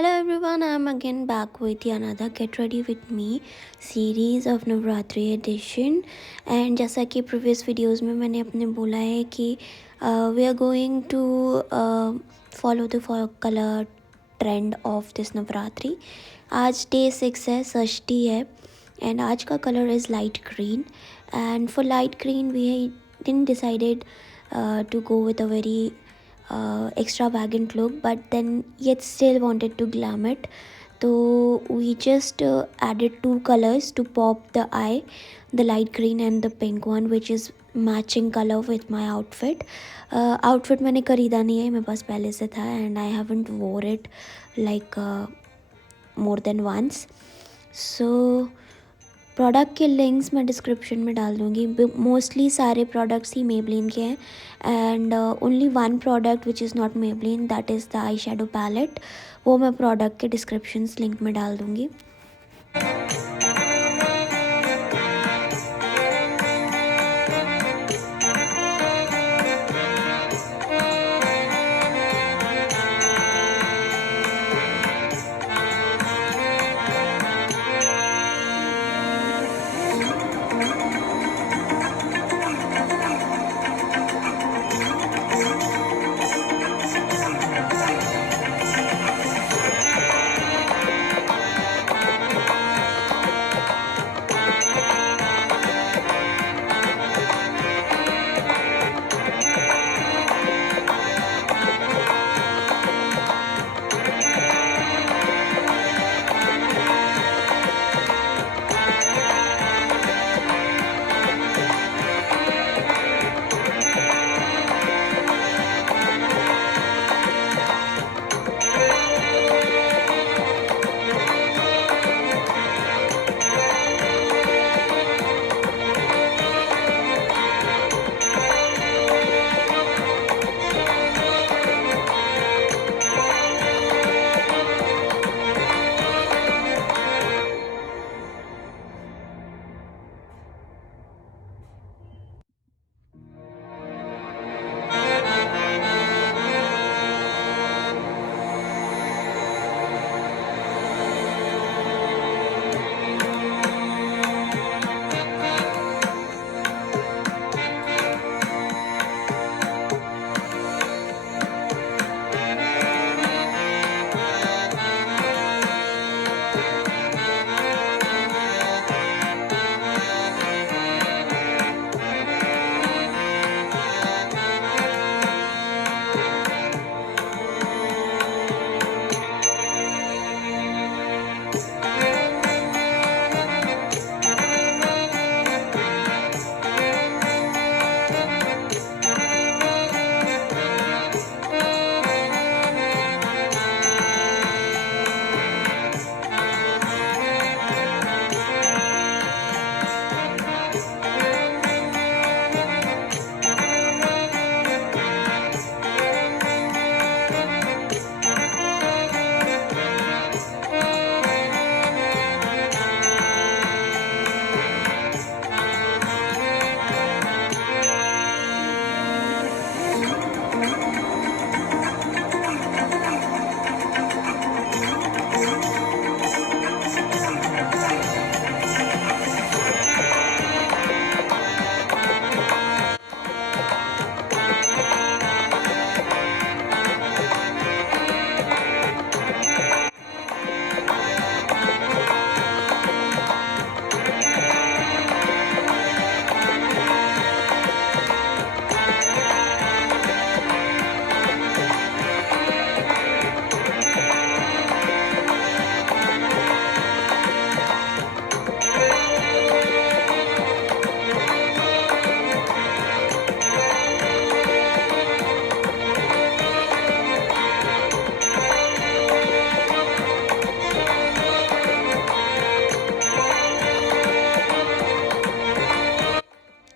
Hello everyone, I'm again back with another Get Ready With Me series of Navratri edition. And जैसा कि previous videos में मैंने अपने बोला है कि we are going to follow the color trend of this Navratri. आज day 6 है, षष्ठी है, and आज का color is light green. And for light green we didn't decided to go with a very extravagant look, but then yet still wanted to glam it. So we just added two colors to pop the eye, the light green and the pink one, which is matching color with my outfit. Outfit मैंने खरीदा नहीं है, मेरे पास पहले से था, and I haven't wore it like more than once. So product के links मैं डिस्क्रिप्शन में डाल दूँगी. मोस्टली सारे प्रोडक्ट्स ही मेबलिन के हैं, and only one product which is not Maybelline, that is the eye shadow palette. वो मैं प्रोडक्ट के डिस्क्रिप्शन लिंक में डाल दूँगी.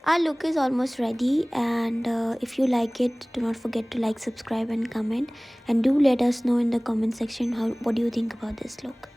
Our look is almost ready, and if you like it, do not forget to like, subscribe and comment, and do let us know in the comment section what do you think about this look.